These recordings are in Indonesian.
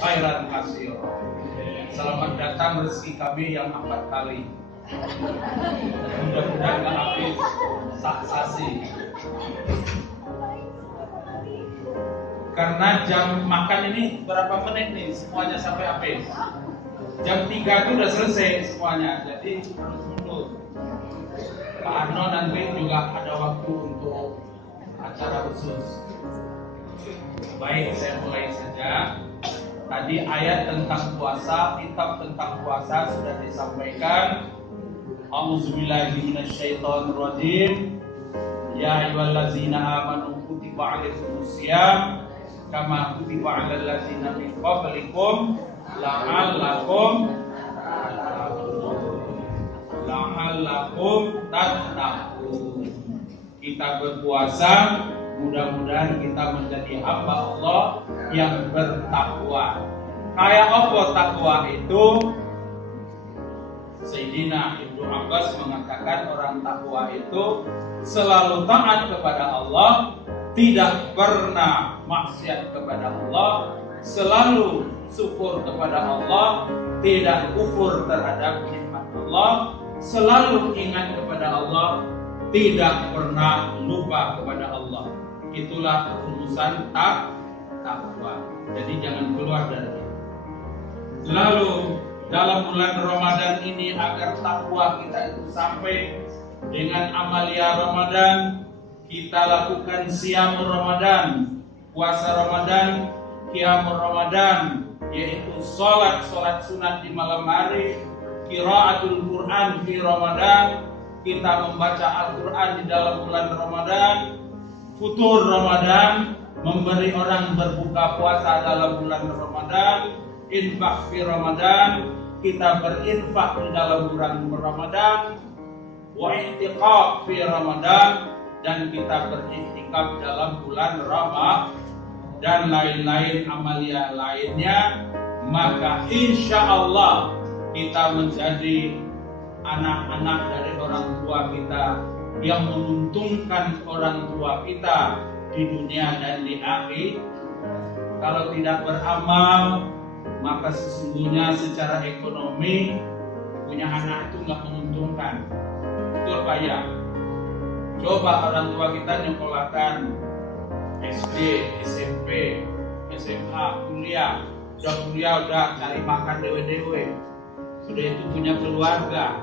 khairan katsira. Selamat datang rezeki kami yang 4 kali. Mudah-mudahan nggak habis saksasi. Karena jam makan ini berapa menit nih semuanya sampai habis. Jam 3 itu udah selesai semuanya, jadi harus mundur. Pak Arno nanti juga ada waktu untuk acara khusus. Baik, saya mulai saja. Tadi ayat tentang puasa, kitab tentang puasa sudah disampaikan. A'udzubillahi minasyaitonirrajim. Ya ayyuhallazina amanu kutiba 'alaikumusiyam kama kutiba 'alal ladzina min qablikum la'allakum tattaqun. Kita berpuasa, mudah-mudahan kita menjadi hamba Allah yang bertakwa. Kayak apa takwa itu? Sayyidina Ibnu Abbas mengatakan orang takwa itu selalu taat kepada Allah, tidak pernah maksiat kepada Allah, selalu syukur kepada Allah, tidak kufur terhadap nikmat Allah, selalu ingat kepada Allah, tidak pernah lupa kepada Allah. Itulah rumusan takwa. Jadi jangan keluar dari itu. Lalu dalam bulan Ramadan ini agar takwa kita itu sampai dengan amalia Ramadan, kita lakukan siyam Ramadan, puasa Ramadan, qiyam Ramadan, yaitu sholat sunat di malam hari, qiraatul Quran di Ramadan, kita membaca Al-Quran di dalam bulan Ramadan, futur Ramadan, memberi orang berbuka puasa dalam bulan Ramadan, infak di Ramadan, kita berinfak di dalam bulan Ramadan, wa i'tiqaf fi Ramadan, dan kita beriktikaf dalam bulan Ramadan, dan lain-lain amalia lainnya. Maka insya Allah kita menjadi anak-anak dari orang tua kita yang menguntungkan orang tua kita di dunia dan di akhir. Kalau tidak beramal, maka sesungguhnya secara ekonomi punya anak itu nggak menguntungkan. Betul Pak ya? Coba orang tua kita nyekolahkan SD, SMP, SMA, kuliah. Udah cari makan dewe-dewe. Sudah itu punya keluarga.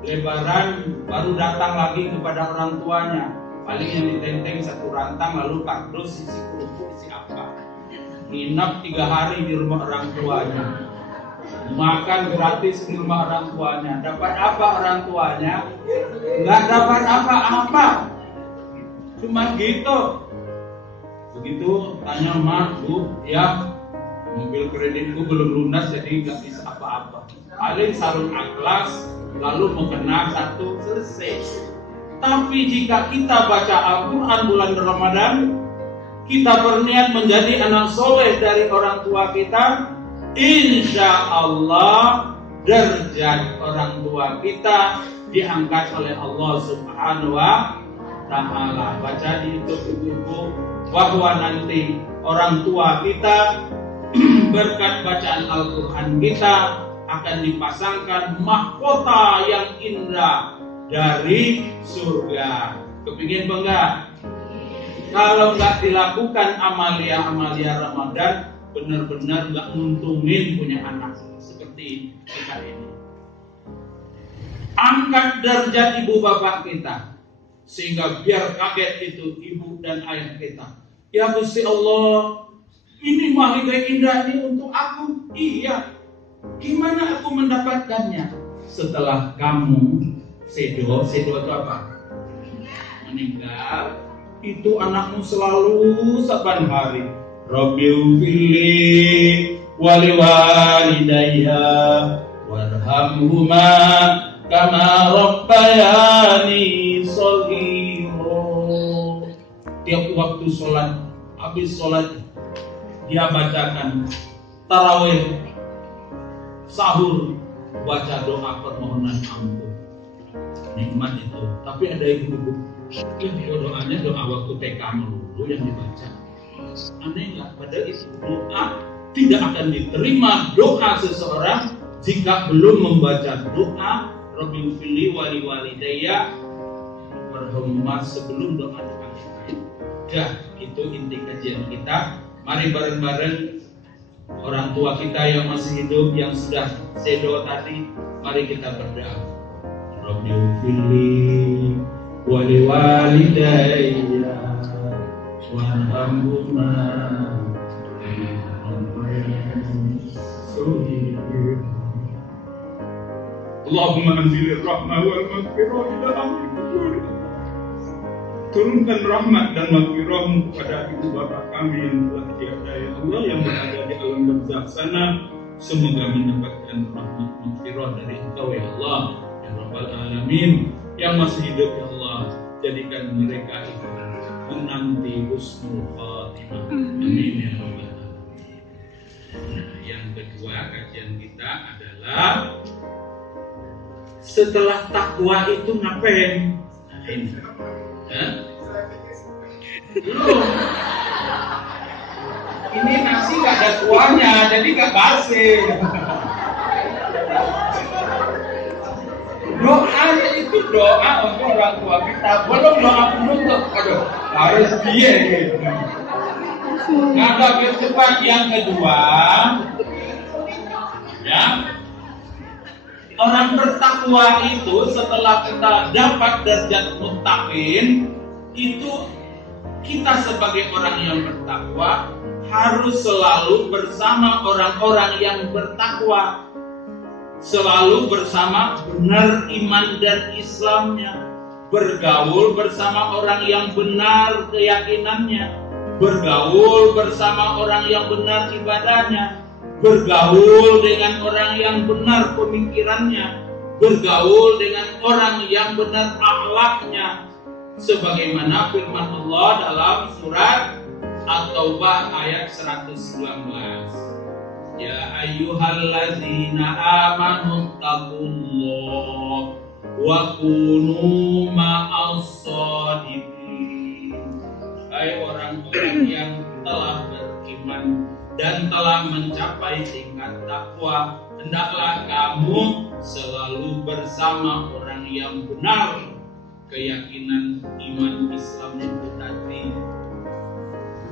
Lebaran baru datang lagi kepada orang tuanya. Paling yang ditenteng 1 rantang, lalu kardus isi kerupuk isi apa. Nginap 3 hari di rumah orang tuanya. Makan gratis di rumah orang tuanya. Dapat apa orang tuanya? Nggak dapat apa-apa. Cuma gitu. Begitu tanya mak, bu, ya mobil kreditku belum lunas jadi nggak bisa apa-apa. Paling sarung aklas, lalu mengena 1 selesai. Tapi jika kita baca Al-Quran bulan Ramadan, kita berniat menjadi anak soleh dari orang tua kita, insya Allah derajat orang tua kita diangkat oleh Allah Subhanahu wa Ta'ala. Baca di ibu-ibu bahwa nanti orang tua kita berkat bacaan Al-Quran kita akan dipasangkan mahkota yang indah dari surga. Kepingin enggak? Kalau nggak dilakukan amalia-amalia Ramadan, benar-benar nggak nguntungin punya anak seperti kita ini. Angkat derajat ibu bapak kita, sehingga biar kaget itu ibu dan ayah kita. Ya Gusti Allah, ini mahligai indah ini untuk aku. Iya. Gimana aku mendapatkannya? Setelah kamu sedo itu apa? Meninggal. Itu anakmu selalu saban hari Rabbiufili wali walidayya warhamhuma kama rabbayani shaghira. Tiap waktu sholat, habis sholat dia bacakan tarawih, sahur, baca doa permohonan ampun. Nikmat itu. Tapi ada ibu-ibu doanya doa waktu TK melulu yang dibaca. Aneh nggak? Padahal itu doa tidak akan diterima doa seseorang jika belum membaca doa Rabbighfirli wa liwalidayya warhamhuma sebelum doa kita. Dah, itu inti kajian kita. Mari bareng-bareng orang tua kita yang masih hidup, yang sudah sedo tadi, mari kita berdoa. Rabbighfirli wa liwalidayya warhamhuma. Allahumma anzilir rahmah wal maghfirah ila ahli kubur. Turunkan rahmat dan maghfirahmu kepada ibu bapak kami yang telah tiada ya Allah, yang berada di alam barzakh sana. Semoga mendapatkan rahmat maghfirah dari Engkau ya Allah ya Rabbal Alamin. Yang masih hidup ya Allah, jadikan mereka itu menanti husnul khatimah. Amin ya Rabbal Alamin. Nah, yang kedua kajian kita adalah setelah takwa itu ngapain? Belum. Ini nasi gak ada kuahnya, jadi gak basi. Doanya itu doa untuk orang tua kita, belum doa penutup. Aduh, harus dia gitu. Kata cepat yang kedua, ya. Orang bertakwa itu setelah kita dapat derajat muttaqin, itu kita sebagai orang yang bertakwa harus selalu bersama orang-orang yang bertakwa, selalu bersama benar iman dan Islamnya, bergaul bersama orang yang benar keyakinannya, bergaul bersama orang yang benar ibadahnya, bergaul dengan orang yang benar pemikirannya, bergaul dengan orang yang benar akhlaknya, sebagaimana firman Allah dalam surat At-Taubah ayat 119. Ya ayyuhallazina amanu taqullah wa kunu ma'as-shadiqin. Hai orang-orang yang telah beriman dan telah mencapai tingkat takwa, hendaklah kamu selalu bersama orang yang benar keyakinan iman Islam itu tadi,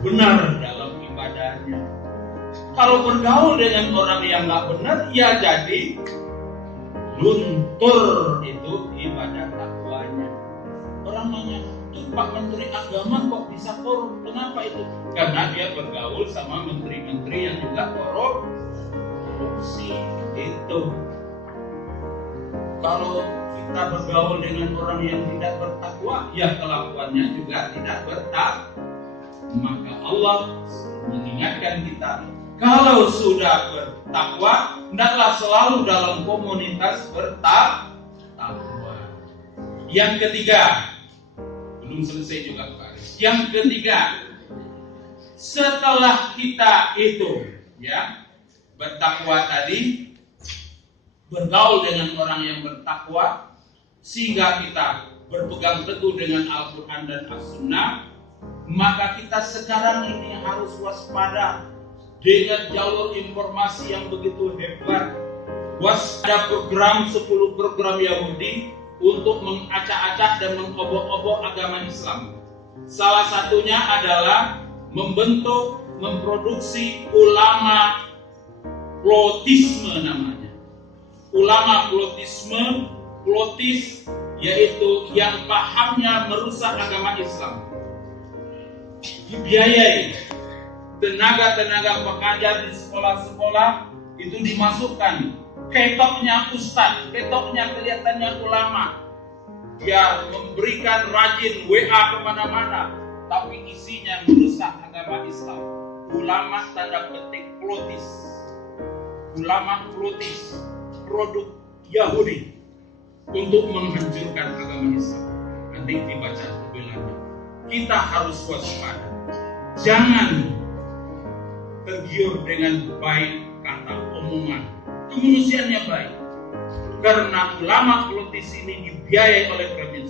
benar dalam ibadahnya. Kalau bergaul dengan orang yang nggak benar, ya jadi luntur itu ibadah takwanya. Orang nanya, Pak Menteri Agama kok bisa korup? Kenapa itu? Karena dia bergaul sama menteri-menteri yang juga korupsi. Itu. Kalau kita bergaul dengan orang yang tidak bertakwa, ya kelakuannya juga tidak bertakwa. Maka Allah mengingatkan kita, kalau sudah bertakwa, hendaklah selalu dalam komunitas bertakwa. Yang ketiga, belum selesai juga Pak Aris. Yang ketiga, setelah kita itu ya bertakwa tadi, bergaul dengan orang yang bertakwa, sehingga kita berpegang teguh dengan Al-Quran dan As-Sunnah, maka kita sekarang ini harus waspada dengan jalur informasi yang begitu hebat. Waspada program 10 program Yahudi untuk mengacak-acak dan mengobok-obok agama Islam. Salah satunya adalah membentuk, memproduksi ulama plotisme namanya. Ulama plotisme, plotis yaitu yang pahamnya merusak agama Islam. Dibiayai, tenaga-tenaga pengajar di sekolah-sekolah itu dimasukkan. Ketoknya ustaz, ketoknya kelihatannya ulama. Dia memberikan rajin WA kemana-mana, tapi isinya merusak agama Islam. Ulama tanda petik plotis. Ulama plotis, produk Yahudi untuk menghancurkan agama Islam. Nanti dibaca lebih lanjut. Kita harus waspada. Jangan tergiur dengan baik kata omongan. Kemanusiaannya baik. Karena ulama plotis ini dibiayai oleh Primo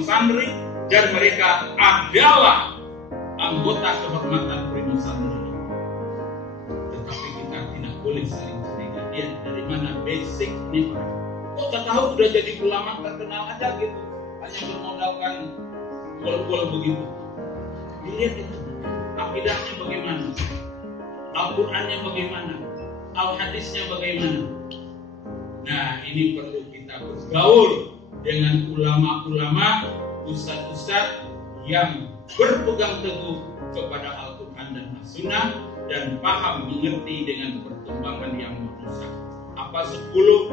Sandri, dan mereka adalah anggota kehormatan Primo Sandri. boleh saling curiga. Dia dari mana basic ini orang? Kok tak tahu udah jadi ulama terkenal aja gitu, hanya bermodalkan gol-gol begitu. Dilihat itu, akidahnya bagaimana, Al-Qurannya bagaimana, Al-Hadisnya bagaimana. Nah, ini perlu kita bergaul dengan ulama-ulama, ustaz-ustaz yang berpegang teguh kepada Al-Quran dan As-Sunnah dan paham mengerti dengan perkembangan yang merusak. Apa 10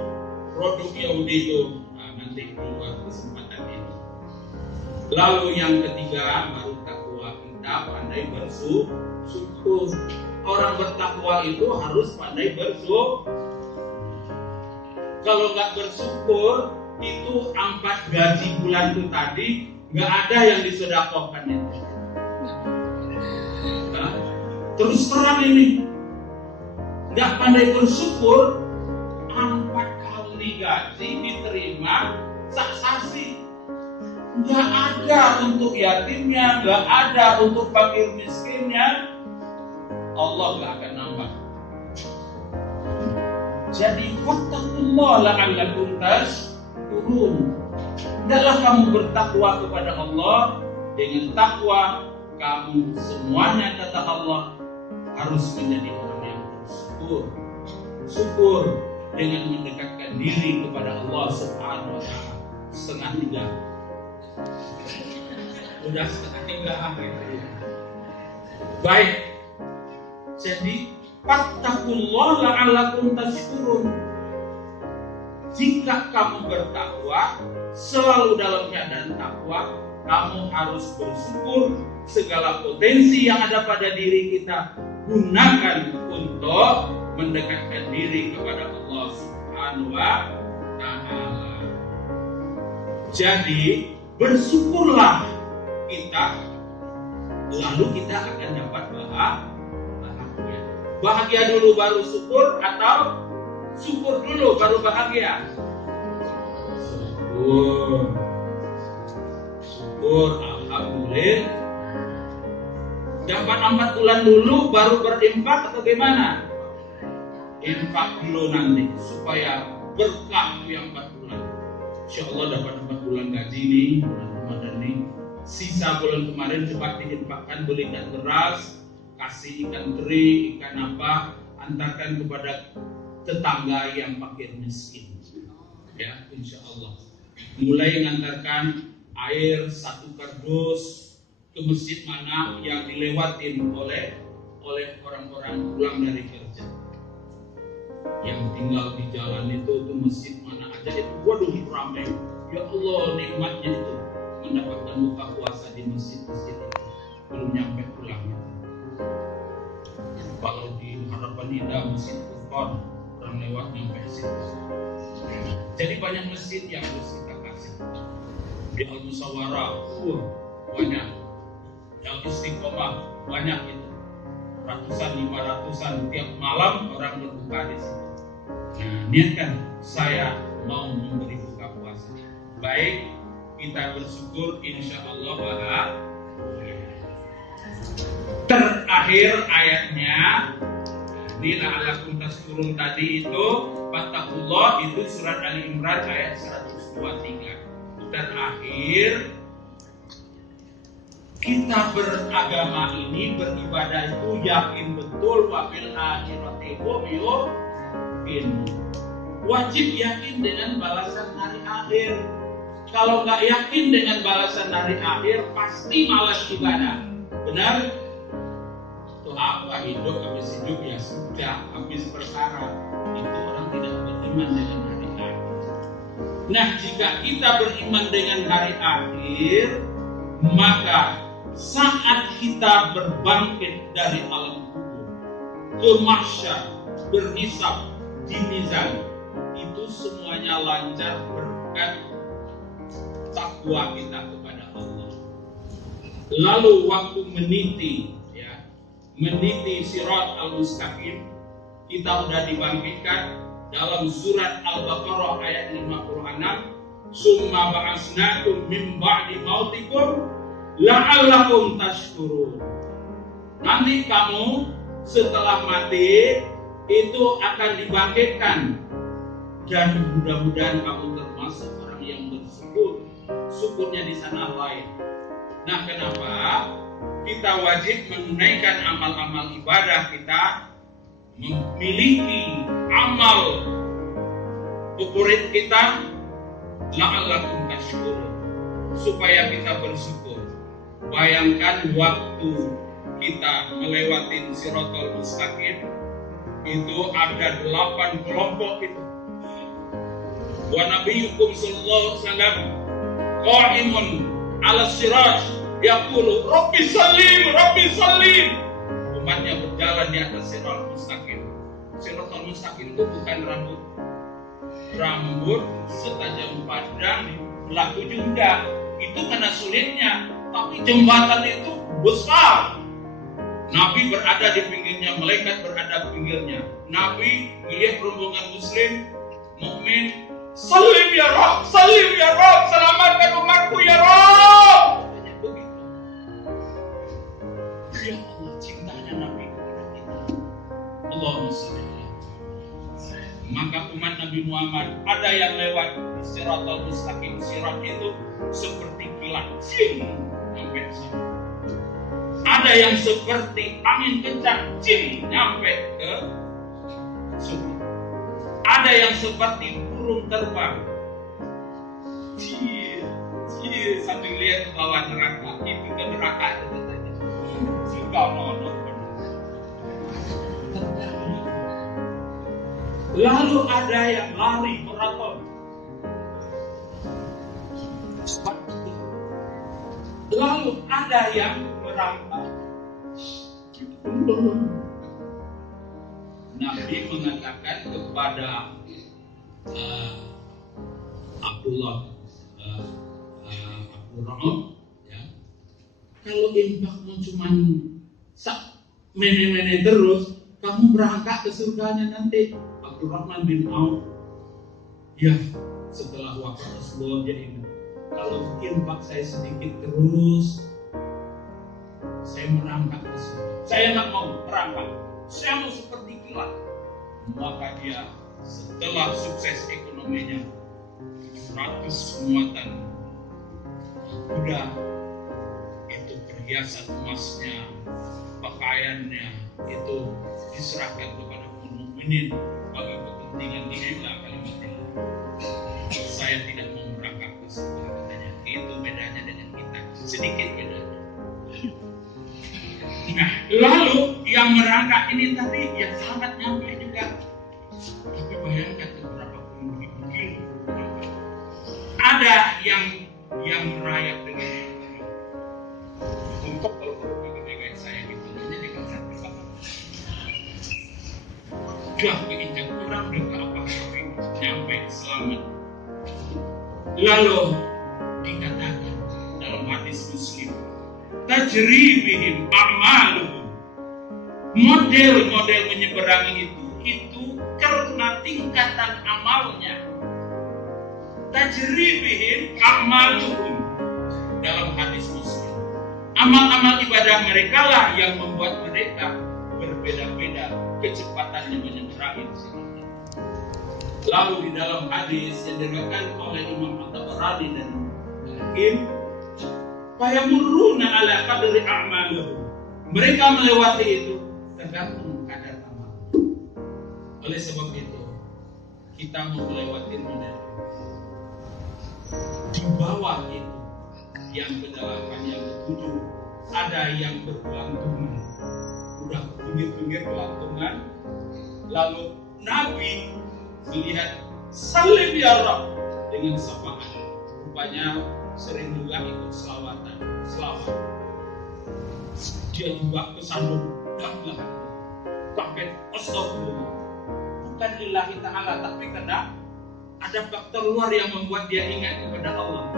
produk Yahudi itu? Nah, nanti di luar kesempatan ini. Lalu yang ketiga, baru takwa, kita pandai bersyukur. Orang bertakwa itu harus pandai bersyukur. Kalau nggak bersyukur, itu 4 gaji bulan itu tadi nggak ada yang disedekahkan itu. Nah, terus terang ini nggak pandai bersyukur, 4 kali gaji diterima saksasi, nggak ada untuk yatimnya, nggak ada untuk fakir miskinnya, Allah nggak akan nambah. Jadi wattaqullah la'allakum tashkurun. Hendaklah kamu bertakwa kepada Allah. Dengan takwa kamu semuanya, kata Allah, harus menjadi orang yang bersyukur. Syukur dengan mendekatkan diri kepada Allah Subhanahu wa taala. 2:30. Udah 2:30 akhir. Baik. Jadi fattaqullah la'allakum tashkurun. Jika kamu bertakwa, selalu dalam keadaan takwa, kamu harus bersyukur. Segala potensi yang ada pada diri kita gunakan untuk mendekatkan diri kepada Allah Subhanahu wa taala. Jadi bersyukurlah kita, lalu kita akan dapat bahagia. Bahagia dulu baru syukur, atau syukur dulu baru bahagia? Syukur, alhamdulillah. Dapat 4 bulan dulu baru berinfak atau gimana? Infak dulu nanti supaya berkah yang 4 bulan. Insya Allah dapat 4 bulan gaji nih, bulan Ramadan nih. Sisa bulan kemarin coba diinfakkan, belikan beras, kasih ikan teri, ikan apa, antarkan kepada tetangga yang fakir miskin. Ya, insya Allah. Mulai mengantarkan air 1 kardus ke masjid mana yang dilewatin oleh orang-orang pulang dari kerja. Yang tinggal di jalan itu masjid mana aja itu, waduh ramai. Ya Allah, nikmatnya itu mendapatkan buka puasa di masjid-masjid itu. Belum nyampe pulang itu. Kalau di Harapan Indah, Masjid Furqan, orang lewat nyampe situ. Jadi banyak masjid yang harus kita kasih. Di Al-Musyawarah, banyak. Yang Istiqomah, banyak itu. Ratusan, 500-an tiap malam orang berbuka di situ. Nah, niatkan saya mau memberi buka puasa. Baik, kita bersyukur, insya Allah bahagia. Terakhir ayatnya, di la'allakum tashkurun tadi itu, fattaqullah, itu surat Ali Imran ayat 123. Terakhir, kita beragama ini, beribadah itu yakin betul wabil akhirati hum yuqin. Wajib yakin dengan balasan hari akhir. Kalau nggak yakin dengan balasan hari akhir, pasti malas ibadah. Benar? Itu apa, hidup habis hidup ya sudah, habis perkara. Itu orang tidak beriman dengan hari akhir. Nah, jika kita beriman dengan hari akhir, maka saat kita berbangkit dari alam kubur ke mahsyar, berhisab di mizan, itu semuanya lancar berkat takwa kita kepada Allah. Lalu waktu meniti sirat al-mustaqim, kita sudah dibangkitkan dalam surat Al-Baqarah ayat 56. Summa ba'asnakum min ba'di mautikum la'allakum tashkurun. Nanti kamu setelah mati itu akan dibangkitkan, dan mudah-mudahan kamu termasuk orang yang bersyukur. Syukurnya di sana lain. Nah, kenapa kita wajib menunaikan amal-amal ibadah kita, memiliki amal favorit kita, la'allakum tashkurun, supaya kita bersyukur. Bayangkan waktu kita melewati Shiratal Mustaqim, itu ada 8 kelompok itu. Wa nabiyyukum sallallahu alaihi wasallam qa'imun 'ala siraj yaqulu rabbi sallim rabbi sallim. Umatnya berjalan di atas Shiratal Mustaqim. Shiratal Mustaqim itu bukan rambut setajam padang belah 7 enggak. Itu karena sulitnya, tapi jembatan itu besar. Nabi berada di pinggirnya, malaikat berada di pinggirnya. Nabi melihat rombongan muslim, mukmin, salim ya Rabb, selamatkan umatku ya Rabb. Katanya begitu. Ya Allah, cintanya Nabi kepada kita. Allahumma shalli ala Muhammad. Maka umat Nabi Muhammad ada yang lewat di Shiratal Mustaqim. Sirat itu seperti kilat, sampai sana. Ada yang seperti angin kencang, nyampe ke surga. Ada yang seperti burung terbang, sambil lihat ke bawah neraka. Itu ke neraka itu katanya. Lalu ada yang lari maraton. Lalu ada yang merangkak. Nabi mengatakan kepada Abdullah ya, kalau infakmu cuma mene-mene terus, kamu berangkat ke surganya nanti. Abdurrahman bin Auf, ya, setelah wafat Rasulullah jadi, kalau infak saya sedikit terus, saya merangkak ke surga. Saya nggak mau merangkak, saya mau seperti kilat. Maka dia setelah sukses ekonominya, 100 muatan kuda, itu perhiasan emasnya, pakaiannya itu diserahkan kepada kaum mukminin bagi kepentingan ilah kalimatillah. Saya tidak mau merangkak ke surga, katanya. Itu bedanya dengan kita, sedikit bedanya. Nah, lalu yang merangkak ini tadi ya selamat nyampe juga. Tapi bayangkan beberapa puluh kilo. Ada yang merayap dengan untuk kalau pakai kayak saya gitu, ini dengan satu sama. Udah keinjak kurang udah ke apa tapi nyampe selamat. Lalu dikatakan dalam hadis Muslim, tajri bihim a'maluhum. Model-model menyeberangi itu karena tingkatan amalnya. Tajri bihim a'maluhum. Dalam hadis Muslim, amal-amal ibadah mereka lah yang membuat mereka berbeda-beda kecepatannya menyeberangi sirat. Lalu di dalam hadis yang diriwayatkan oleh Imam At-Tabarani dan Hakim, fayamurruna ala qadri a'maluhum. Mereka melewati itu tergantung kadar amal. Oleh sebab itu kita mau melewati model di bawah itu, yang kedalaman yang ketujuh, ada yang bergelantungan, udah pinggir-pinggir gelantungan. Lalu Nabi melihat salim ya Rabb dengan syafaat. Rupanya sering juga ikut selawatan, selawat. Dia juga kesandung dan pakai astagfirullah. Bukan lillahi ta'ala, tapi karena ada faktor luar yang membuat dia ingat kepada Allah.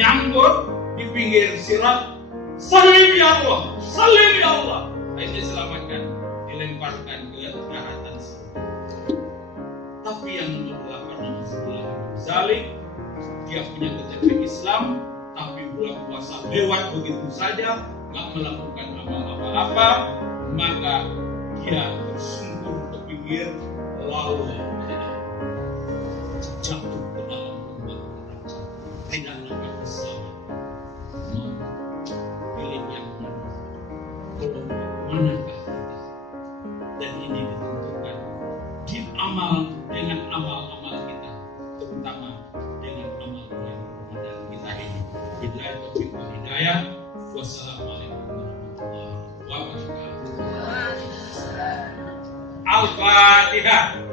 Nyangkut di pinggir sirat, salim ya Allah, salim ya Allah. Akhirnya selamatkan, dilemparkan ke daratan surga. Tapi yang nomor 8 nomor 9 zalim, dia punya KTP Islam, tapi bulan puasa lewat begitu saja, nggak melakukan amal apa-apa, maka dia tersungkur ke pinggir minggir lalu jatuh ke dalam lubang neraka. Tidak dapat bersama. Mau pilih yang mana? Kelompok manakah kita? Dan ini ditentukan di amal dengan amal-amal kita, terutama dengan amal bulan Ramadan kita ini. Billahi taufiq wal hidayah. Wassalamualaikum warahmatullahi wabarakatuh. Al-Fatihah.